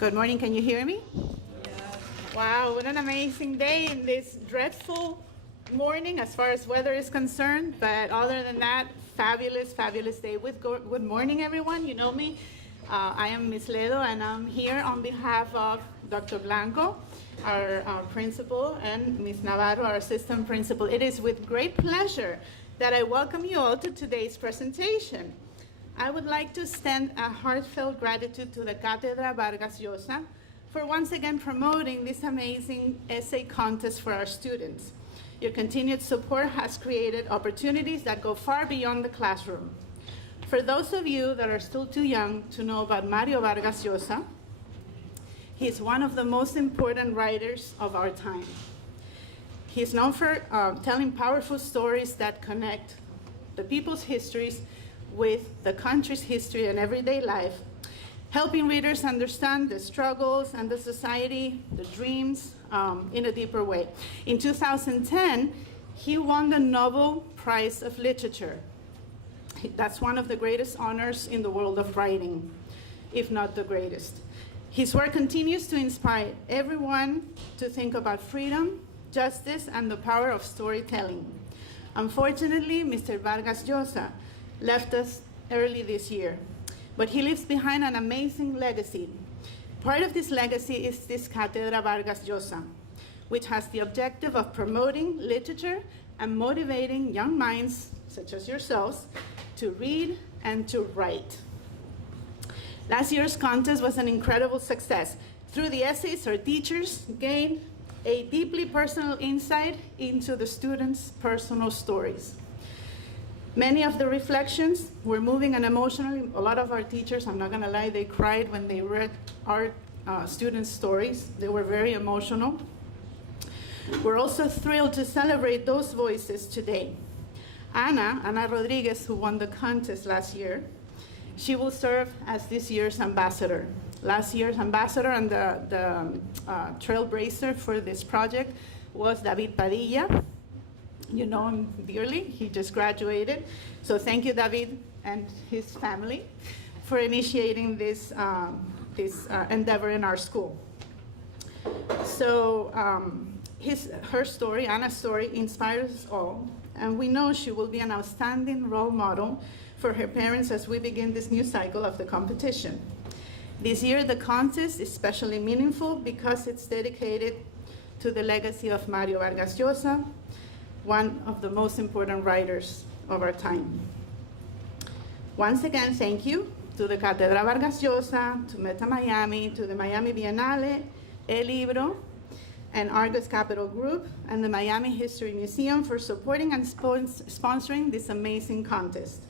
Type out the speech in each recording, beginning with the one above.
Good morning, can you hear me? Wow, what an amazing day in this dreadful morning as far as weather is concerned. But other than that, fabulous, fabulous day. Good morning, everyone. You know me. I am Ms. Ledo, and I'm here on behalf of Dr. Blanco, our principal, and Ms. Navarro, our assistant principal. It is with great pleasure that I welcome you all to today's presentation. I would like to extend a heartfelt gratitude to the Cátedra Vargas Llosa for once again promoting this amazing essay contest for our students. Your continued support has created opportunities that go far beyond the classroom. For those of you that are still too young to know about Mario Vargas Llosa, he's one of the most important writers of our time. He's known for telling powerful stories that connect the people's histories with the country's history and everyday life, helping readers understand the struggles and the society, the dreams, in a deeper way. In 2010, he won the Nobel Prize of Literature. That's one of the greatest honors in the world of writing, if not the greatest. His work continues to inspire everyone to think about freedom, justice, and the power of storytelling. Unfortunately, Mr. Vargas Llosa left us early this year, but he leaves behind an amazing legacy. Part of this legacy is this Cátedra Vargas Llosa, which has the objective of promoting literature and motivating young minds, such as yourselves, to read and to write. Last year's contest was an incredible success. Through the essays, our teachers gained a deeply personal insight into the students' personal stories. Many of the reflections were moving and emotional. A lot of our teachers, I'm not gonna lie, they cried when they read our students' stories. They were very emotional. We're also thrilled to celebrate those voices today. Ana Rodriguez, who won the contest last year, she will serve as this year's ambassador. Last year's ambassador and the trailblazer for this project was David Padilla. You know him dearly, he just graduated. So thank you, David and his family, for initiating this endeavor in our school. So her story, Anna's story, inspires us all, and we know she will be an outstanding role model for her parents as we begin this new cycle of the competition. This year, the contest is especially meaningful because it's dedicated to the legacy of Mario Vargas Llosa, one of the most important writers of our time. Once again, thank you to the Cátedra Vargas Llosa, to Meta Miami, to the Miami Biennale, eLibro, and Argos Capital Group, and the Miami History Museum for supporting and sponsoring this amazing contest,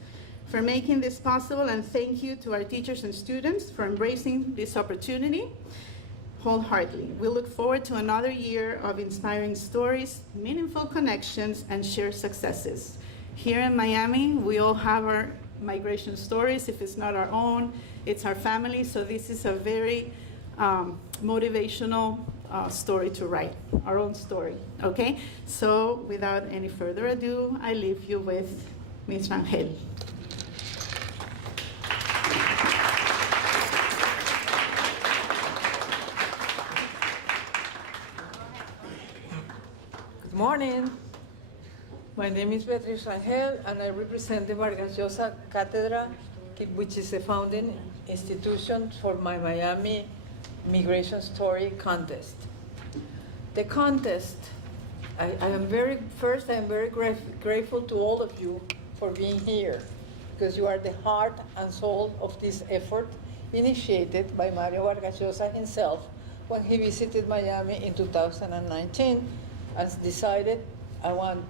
for making this possible, and thank you to our teachers and students for embracing this opportunity wholeheartedly. We look forward to another year of inspiring stories, meaningful connections, and shared successes. Here in Miami, we all have our migration stories. If it's not our own, it's our family. So this is a very motivational story to write, our own story, okay? So without any further ado, I leave you with Ms. Rangel. Good morning. My name is Beatriz Rangel, and I represent the Vargas Llosa Cátedra, which is a founding institution for my Miami Migration Story Contest. The contest, I am very grateful to all of you for being here, because you are the heart and soul of this effort initiated by Mario Vargas Llosa himself when he visited Miami in 2019 and decided, I want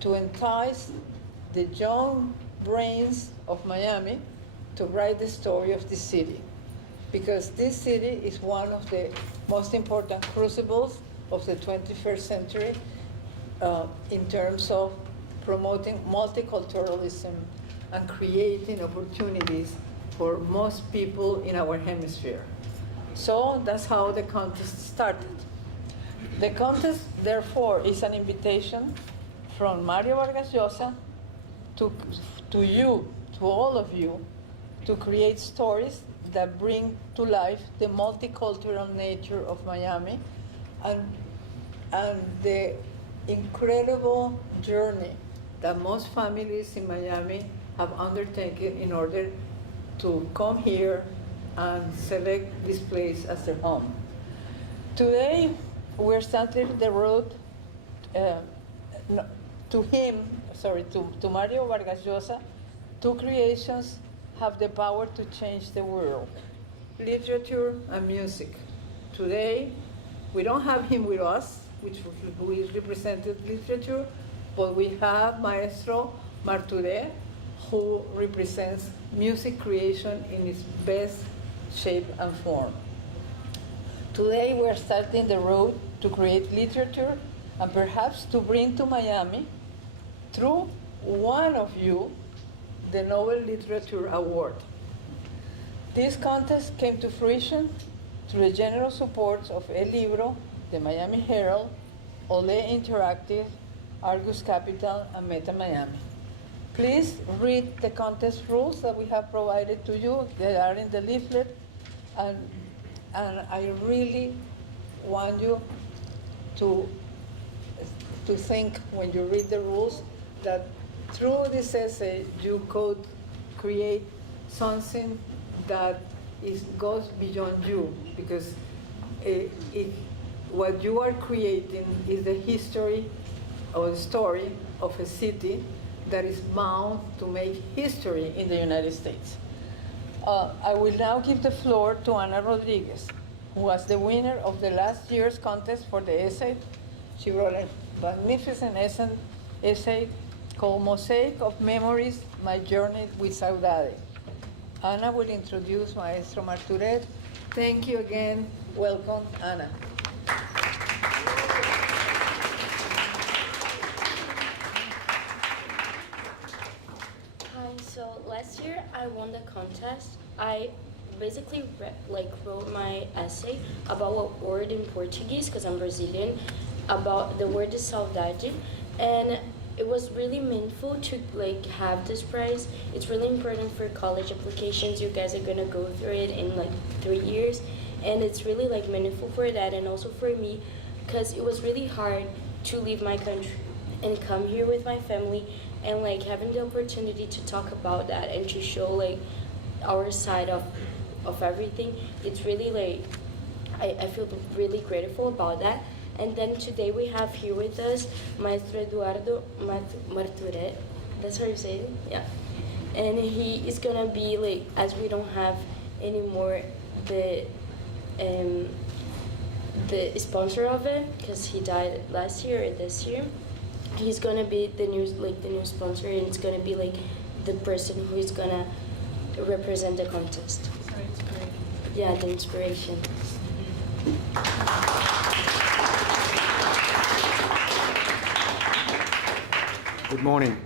to entice the young brains of Miami to write the story of this city, because this city is one of the most important crucibles of the 21st century in terms of promoting multiculturalism and creating opportunities for most people in our hemisphere. So that's how the contest started. The contest, therefore, is an invitation from Mario Vargas Llosa to you, to all of you, to create stories that bring to life the multicultural nature of Miami and the incredible journey that most families in Miami have undertaken in order to come here and select this place as their home. Today, we're starting the road to Mario Vargas Llosa. Two creations have the power to change the world, literature and music. Today, we don't have him with us, who is represented literature, but we have Maestro Marturet, who represents music creation in its best shape and form. Today, we're starting the road to create literature and perhaps to bring to Miami, through one of you, the Nobel Literature Award. This contest came to fruition through the generous support of eLibro, the Miami Herald, Ole Interactive, Argus Capital, and Meta Miami. Please read the contest rules that we have provided to you. They are in the leaflet, and I really want you to think when you read the rules that through this essay you could create something that goes beyond you, because what you are creating is the history or the story of a city that is bound to make history in the United States. I will now give the floor to Ana Rodriguez, who was the winner of the last year's contest for the essay. She wrote a magnificent essay called Mosaic of Memories, My Journey with Saudade. Ana will introduce Maestro Marturet. Thank you again. Welcome, Ana. So last year I won the contest. I basically wrote my essay about what word in Portuguese, because I'm Brazilian, about the word is saudade, and it was really meaningful to have this prize. It's really important for college applications. You guys are gonna go through it in 3 years, and it's really meaningful for that, and also for me, because it was really hard to leave my country and come here with my family, and having the opportunity to talk about that and to show our side of everything. It's really I feel really grateful about that. And then today we have here with us Maestro Eduardo Marturet. That's how you say it? Yeah. And he is gonna be as we don't have anymore the sponsor of it, because he died last year or this year. He's gonna be the new sponsor, and it's gonna be the person who is gonna represent the contest. So it's great. Yeah, the inspiration. Good morning.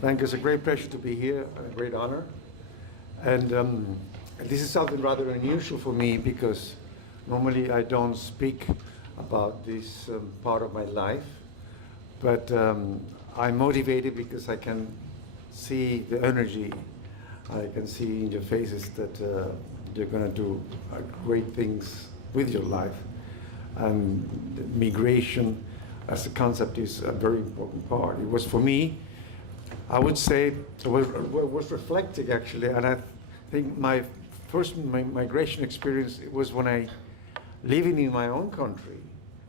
Thank you. It's a great pleasure to be here, a great honor. And this is something rather unusual for me, because normally I don't speak about this part of my life. But I'm motivated because I can see the energy. I can see in your faces that you're going to do great things with your life. And migration as a concept is a very important part. It was for me, I would say, it was reflecting actually, and I think my first migration experience was when I, living in my own country,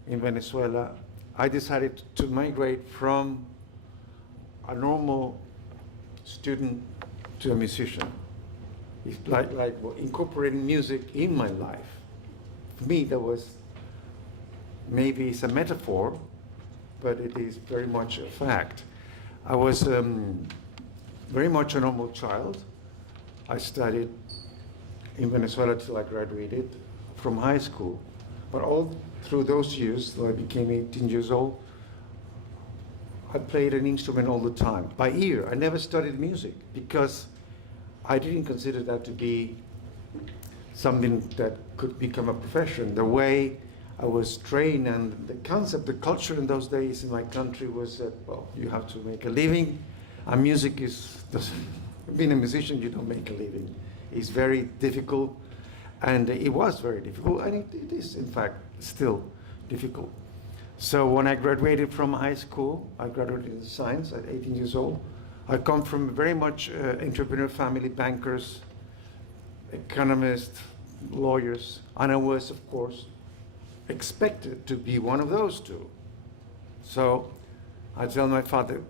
in Venezuela, I decided to migrate from a normal student to a musician. It's like incorporating music in my life. For me, that was, maybe it's a metaphor, but it is very much a fact. I was very much a normal child. I studied in Venezuela till I graduated from high school. But all through those years, till I became 18 years old, I played an instrument all the time, by ear. I never studied music because I didn't consider that to be something that could become a profession. The way I was trained and the concept, the culture in those days in my country was that, well, you have to make a living, and music is, being a musician, you don't make a living. is very difficult, and it was very difficult, and it is, in fact, still difficult. So when I graduated from high school, I graduated in science at 18 years old. I come from very much entrepreneur family, bankers, economists, lawyers, and I was, of course, expected to be one of those two. So I tell my father,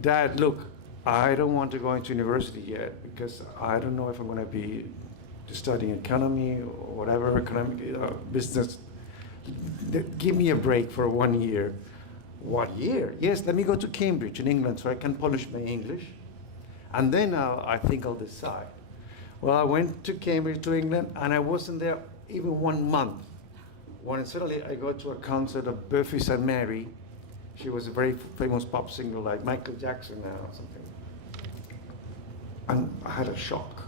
Dad, look, I don't want to go into university yet because I don't know if I'm going to be studying economy or whatever, economic business. Give me a break for 1 year. 1 year? Yes, let me go to Cambridge in England so I can polish my English. And then I think I'll decide. Well, I went to Cambridge, to England, and I wasn't there even 1 month. When suddenly I go to a concert of Buffy St. Mary. She was a very famous pop singer like Michael Jackson now or something. And I had a shock.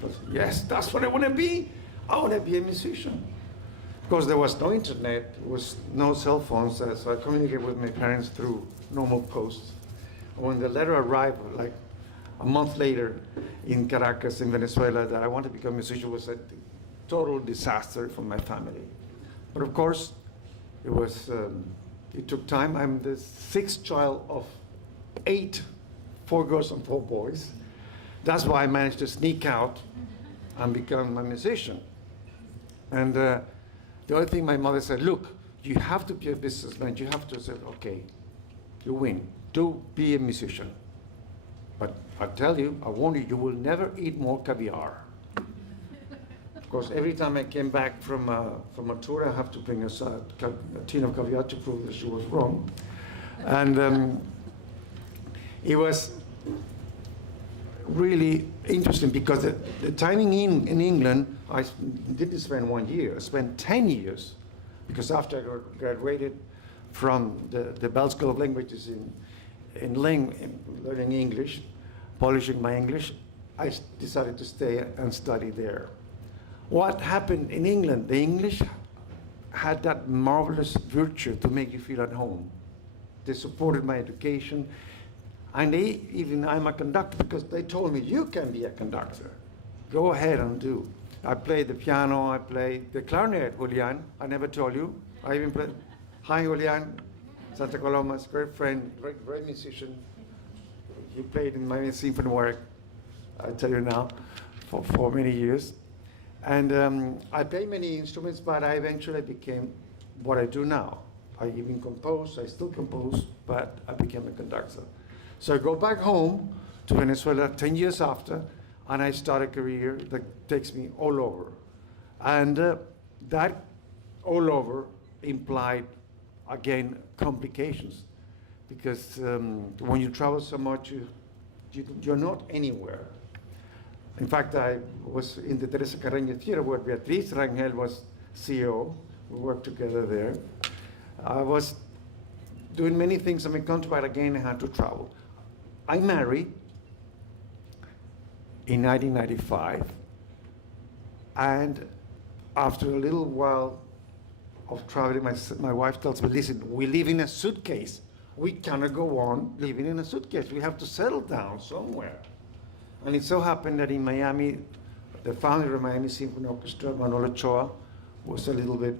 So I said, yes, that's what I want to be. I want to be a musician. Because there was no internet, there was no cell phones, so I communicated with my parents through normal posts. When the letter arrived, like a month later in Caracas, in Venezuela, that I wanted to become a musician was a total disaster for my family. But of course, it took time. I'm the 6th child of 8, 4 girls and 4 boys. That's why I managed to sneak out and become a musician. And the other thing my mother said, look, you have to be a businessman. You have to say, okay, you win. Do be a musician. But I tell you, I warn you, you will never eat more caviar. Of course, every time I came back from a tour, I have to bring a tin of caviar to prove that she was wrong. And it was really interesting because the timing in England, I didn't spend 1 year. I spent 10 years because after I graduated from the Bell School of Languages in learning English, polishing my English, I decided to stay and study there. What happened in England, the English had that marvelous virtue to make you feel at home. They supported my education, and I'm a conductor because they told me, you can be a conductor. Go ahead and do. I played the piano, I played the clarinet, Julian, I never told you. I even played, hi Julian, Santa Coloma's great friend, great musician. He played in Miami Symphony, I tell you now, for many years. And I played many instruments, but I eventually became what I do now. I even compose, I still compose, but I became a conductor. So I go back home to Venezuela 10 years after, and I start a career that takes me all over. And that all over implied, again, complications. Because when you travel so much, you're not anywhere. In fact, I was in the Teresa Carreño Theater where Beatriz Rangel was CEO. We worked together there. I was doing many things in my country, but again, I had to travel. I married in 1995, and after a little while of traveling, my wife tells me, listen, we live in a suitcase. We cannot go on living in a suitcase. We have to settle down somewhere. And it so happened that in Miami, the founder of Miami Symphony Orchestra, Manuel Ochoa, was a little bit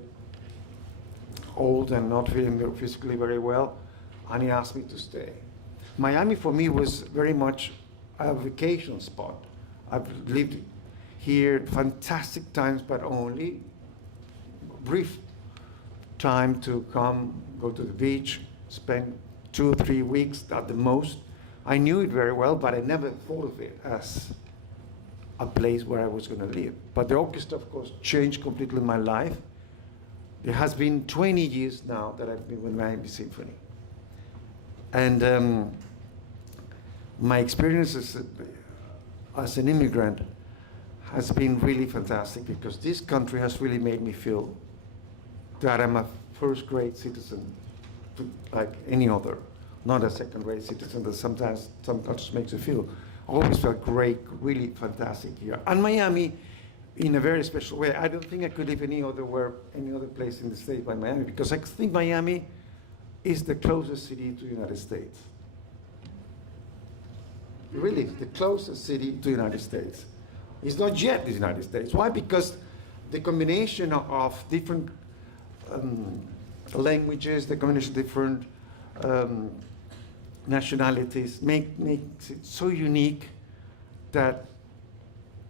old and not feeling physically very well, and he asked me to stay. Miami for me was very much a vacation spot. I've lived here fantastic times, but only brief time to come, go to the beach, spend 2 or 3 weeks at the most. I knew it very well, but I never thought of it as a place where I was going to live. But the orchestra, of course, changed completely my life. It has been 20 years now that I've been with Miami Symphony. And my experience as an immigrant has been really fantastic because this country has really made me feel that I'm a first-grade citizen like any other, not a second-rate citizen that sometimes some countries makes you feel. I always felt great, really fantastic here. And Miami, in a very special way, I don't think I could live any other place in the States by Miami, because I think Miami is the closest city to the United States. Really, the closest city to the United States. It's not yet the United States. Why? Because the combination of different languages, the combination of different nationalities makes it so unique that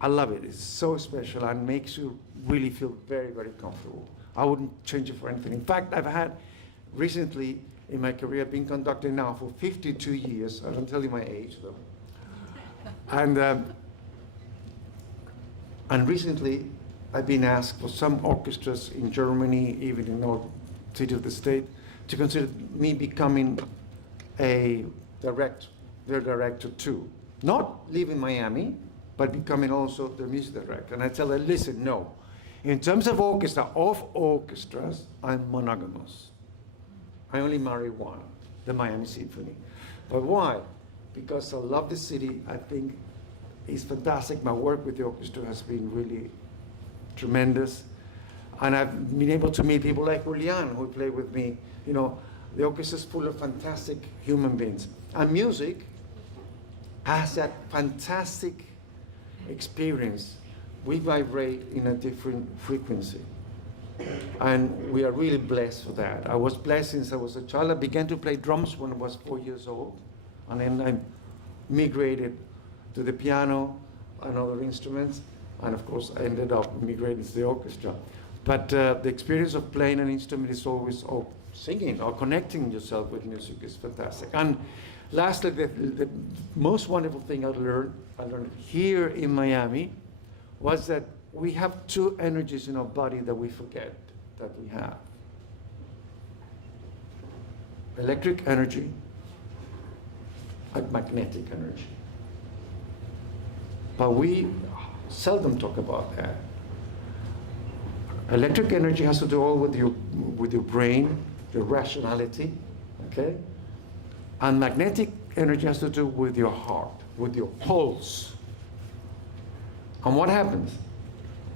I love it. It's so special and makes you really feel very, very comfortable. I wouldn't change it for anything. In fact, I've had recently in my career, I've been conducting now for 52 years. I don't tell you my age though. And recently, I've been asked for some orchestras in Germany, even in our city of the state, to consider me becoming their director too. Not leaving Miami, but becoming also the music director. And I tell them, listen, no. In terms of orchestras, I'm monogamous. I only marry one, the Miami Symphony. But why? Because I love the city. I think it's fantastic. My work with the orchestra has been really tremendous. And I've been able to meet people like Julian, who play with me. You know, the orchestra is full of fantastic human beings. And music has that fantastic experience. We vibrate in a different frequency. And we are really blessed for that. I was blessed since I was a child. I began to play drums when I was 4 years old. And then I migrated to the piano and other instruments. And of course, I ended up migrating to the orchestra. But the experience of playing an instrument is always, or singing, or connecting yourself with music is fantastic. And lastly, the most wonderful thing I learned here in Miami was that we have two energies in our body that we forget that we have. Electric energy and magnetic energy. But we seldom talk about that. Electric energy has to do all with your brain, your rationality, okay? And magnetic energy has to do with your heart, with your pulse. And what happens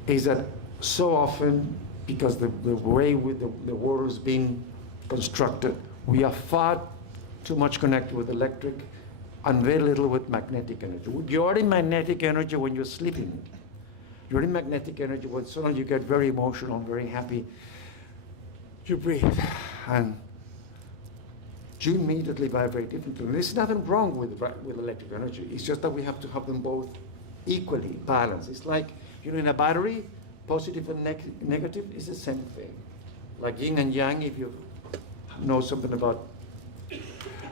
is that so often, because the way the world has been constructed, we are far too much connected with electric and very little with magnetic energy. You're in magnetic energy when you're sleeping. You're in magnetic energy when suddenly you get very emotional, very happy. You breathe, and you immediately vibrate differently. And there's nothing wrong with electric energy. It's just that we have to have them both equally balanced. It's like, you know, in a battery, positive and negative is the same thing. Like yin and yang, if you know something about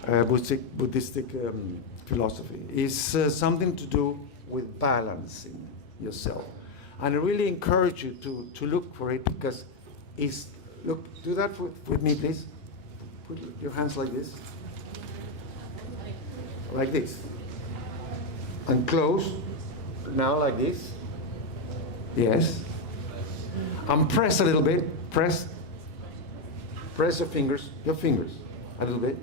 Buddhistic philosophy, is something to do with balancing yourself. And I really encourage you to look for it, because it's, look, do that with me, please. Put your hands like this. Like this. And close. Now like this. Yes. And press a little bit. Press your fingers a little bit.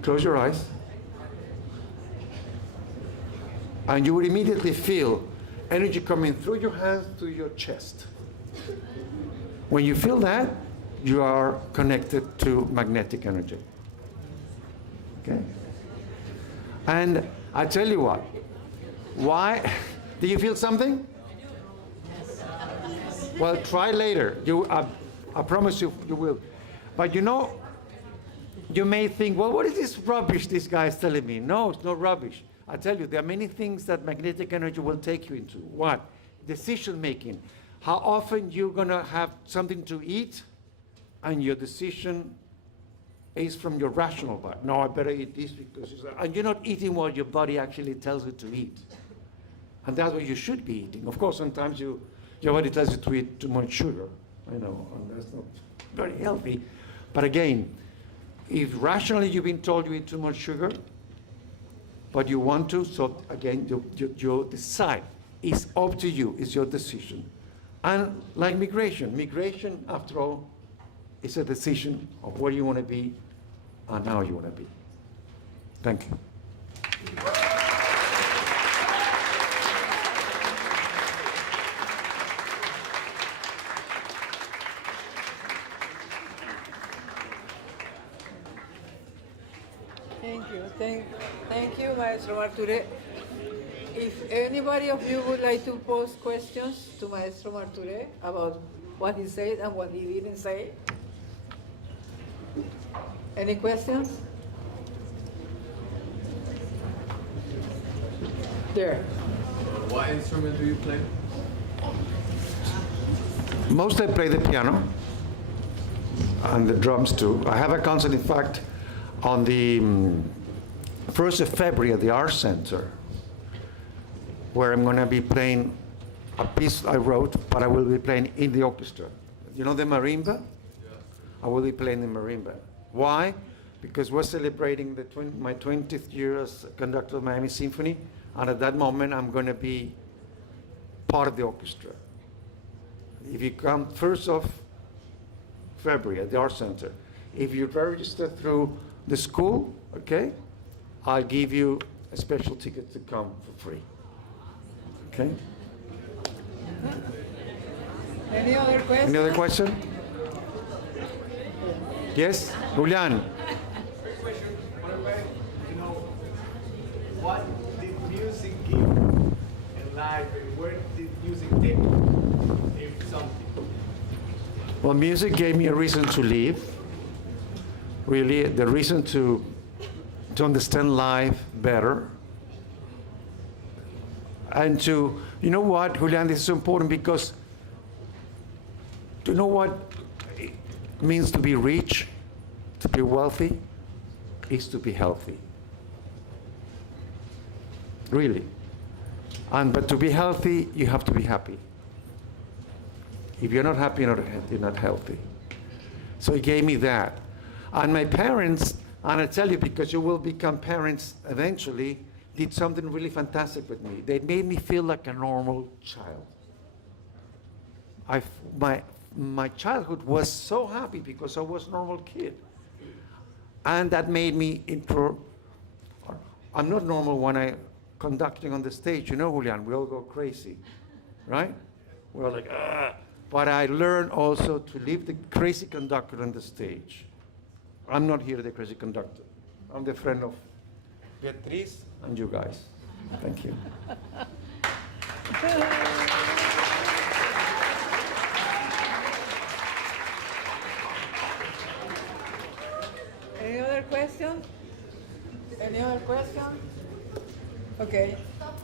Close your eyes. And you will immediately feel energy coming through your hands to your chest. When you feel that, you are connected to magnetic energy. Okay? And I tell you what, why? Do you feel something? Well, try later. I promise you, you will. But you know, you may think, well, what is this rubbish this guy is telling me? No, it's not rubbish. I tell you, there are many things that magnetic energy will take you into. What? Decision making. How often you're going to have something to eat and your decision is from your rational part. No, I better eat this because and you're not eating what your body actually tells you to eat. And that's what you should be eating. Of course, sometimes your body tells you to eat too much sugar. I know, and that's not very healthy. But again, if rationally you've been told you eat too much sugar, but you want to, so again, you decide. It's up to you. It's your decision. And like migration, after all, is a decision of where you want to be and how you want to be. Thank you. Thank you, Maestro Marturet. if anybody of you would like to pose questions to Maestro Marturet about what he said and what he didn't say. Any questions? There. What instrument do you play? Most I play the piano and the drums too. I have a concert, in fact, on the 1st of February at the Art Center, where I'm going to be playing a piece I wrote, but I will be playing in the orchestra. You know the marimba? Yeah. I will be playing the marimba. Why? Because we're celebrating my 20th year as conductor of Miami Symphony, and at that moment I'm going to be part of the orchestra. If you come 1st of February at the Art Center, if you register through the school, okay, I'll give you a special ticket to come for free. Okay? Any other questions? Any other question? Yes, Julian. First question, you know, what did music give in life, and where did music take you, if something? Well, music gave me a reason to live. Really, the reason to understand life better. And to, you know what, Julian, this is so important because do you know what it means to be rich, to be wealthy? Is to be healthy. Really. But to be healthy, you have to be happy. If you're not happy, you're not healthy. So he gave me that. And my parents, and I tell you because you will become parents eventually, did something really fantastic with me. They made me feel like a normal child. My childhood was so happy because I was a normal kid. And that made me I'm not normal when I'm conducting on the stage. You know, Julian, we all go crazy, right? We're like, ah. But I learned also to leave the crazy conductor on the stage. I'm not here the crazy conductor. I'm the friend of Beatriz and you guys. Thank you. Any other question? Any other question? Okay.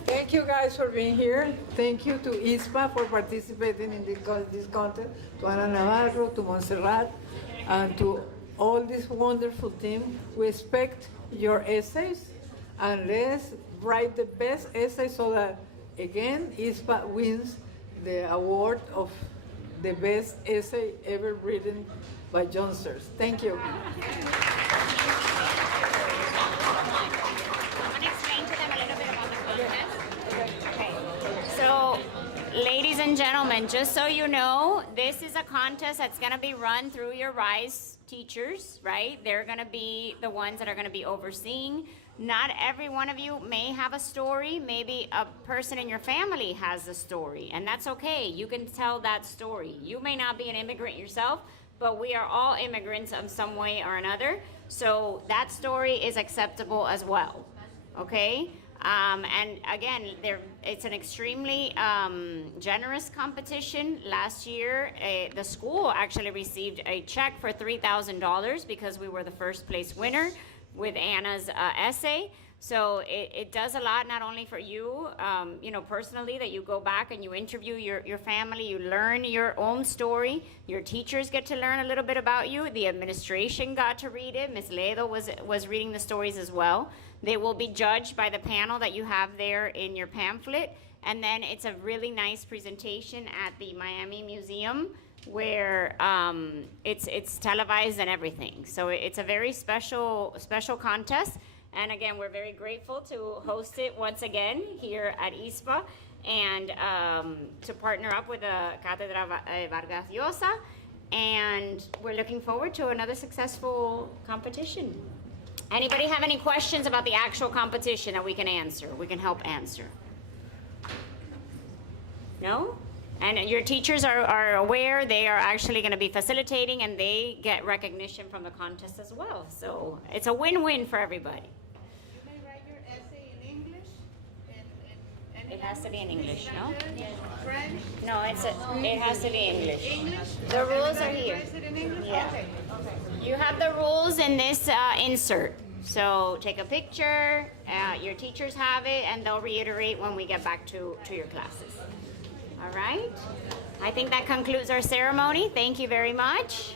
Thank you guys for being here. Thank you to ISPA for participating in this contest, to Ana Navarro, to Montserrat, and to all this wonderful team. We expect your essays, and let's write the best essay so that, again, ISPA wins the award of the best essay ever written by youngsters. Thank you. So, ladies and gentlemen, just so you know, this is a contest that's going to be run through your RISE teachers, right? They're going to be the ones that are going to be overseeing. Not every one of you may have a story. Maybe a person in your family has a story, and that's okay. You can tell that story. You may not be an immigrant yourself, but we are all immigrants of some way or another. So that story is acceptable as well, okay? And again, it's an extremely generous competition. Last year, the school actually received a check for $3,000 because we were the first place winner with Anna's essay. So it does a lot, not only for you, personally, that you go back and you interview your family, you learn your own story, your teachers get to learn a little bit about you, the administration got to read it, Ms. Ledo was reading the stories as well. They will be judged by the panel that you have there in your pamphlet, and then it's a really nice presentation at the Miami Museum where it's televised and everything. So it's a very special contest. And again, we're very grateful to host it once again here at ISPA and to partner up with the Cátedra Vargas Llosa. And we're looking forward to another successful competition. Anybody have any questions about the actual competition that we can answer? We can help answer. No? And your teachers are aware. They are actually going to be facilitating, and they get recognition from the contest as well. So it's a win-win for everybody. You may write your essay in English It has to be in English, no? French? No, it has to be English. English? The rules And are here. Is it in English? Yeah. Okay. You have the rules in this insert. So take a picture, your teachers have it, and they'll reiterate when we get back to your classes. All right? I think that concludes our ceremony. Thank you very much.